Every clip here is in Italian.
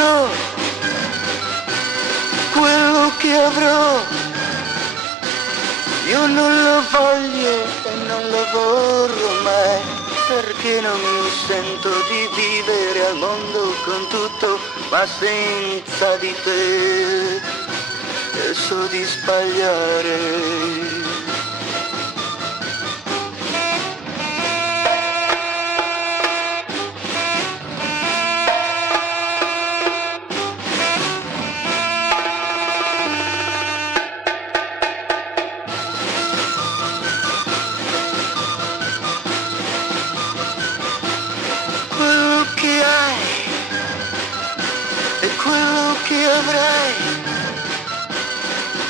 darò quello che avrò. Io non lo voglio e non lo vorrò mai, perché non mi sento di vivere al mondo con tutto, ma senza di te, e so di sbagliare. Quello che avrai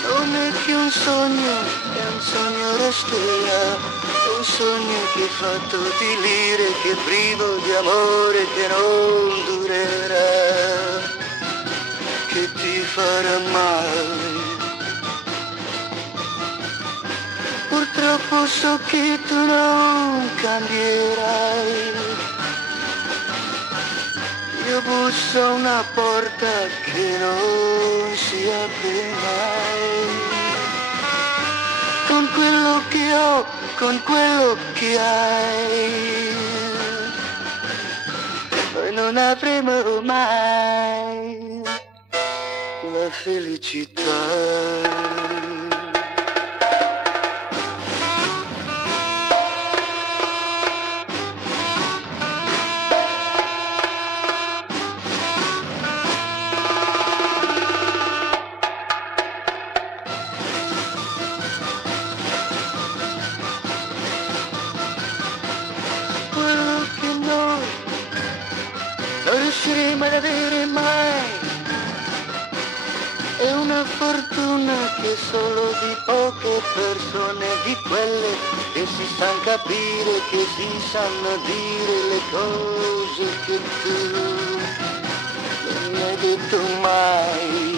non è che un sogno, e un sogno resterà, un sogno che è fatto di lire, che è privo di amore, che non durerà, che ti farà male. Purtroppo so che tu non cambierai. Io busso a una porta che non si apre mai. Con quello che ho, con quello che hai, noi non avremo mai la felicità. Non riusciremo ad avere mai, è una fortuna che solo di poche persone, di quelle che si sanno capire, che si sanno dire le cose che tu non mi hai detto mai.